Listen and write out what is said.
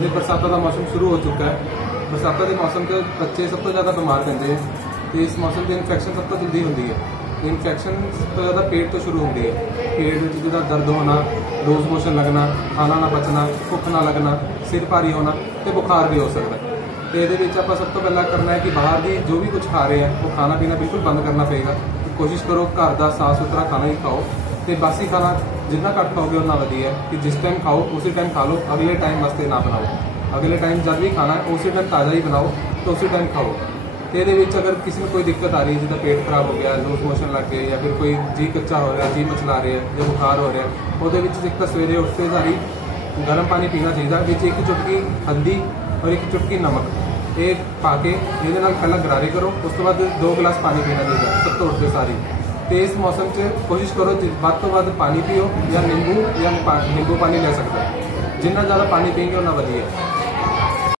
अभी बरसातों का मौसम शुरू हो चुका है। बरसातों के मौसम के बच्चे सब तो ज़्यादा बीमार पैंदे हैं। तो इस मौसम के इन्फेक्शन सब तो जल्दी होंगी है। इन्फेक्शन तो ज़्यादा पेट तो शुरू होंगी है। पेट में जिदा दर्द होना, लूज मोशन लगना, खाना ना पचना, भुख ना लगना, सिर भारी होना तो बुखार भी हो सकता है। तो ये आप सब तो पहला करना है कि बाहर की जो भी कुछ खा रहे हैं वो खाना पीना बिल्कुल बंद करना पड़ेगा। तो कोशिश करो घर का साफ सुथरा खाना ही खाओ। तो बासी खाना जितना घट खाओगे उतना वधिया है कि जिस टाइम खाओ उसी टाइम खा लो, अगले टाइम वास्ते ना बनाओ। अगले टाइम जब भी खाना है उसी टाइम ताज़ा ही बनाओ तो उसी टाइम खाओ। तो ये अगर किसी में कोई दिक्कत आ रही है, जिदा पेट खराब हो गया, लूज मोशन लग गए, या फिर कोई जी कच्चा हो रहा है, जी मचला रहे हैं या बुखार हो रहा है, वो एक तो सवेरे उठते सारी गर्म पानी पीना चाहिए। एक चुटकी हल्दी और एक चुटकी नमक एक पा के ये पहला गरारे करो, उस तो बाद 2 गिलास पानी पीना चाहिए सब तो उठते सारी। तो इस मौसम से कोशिश करो ਵੱਧ ਤੋਂ ਵੱਧ पानी पियो या नींबू पानी ले सकते हैं। जितना ज़्यादा पानी पियेंगे उतना वधिया।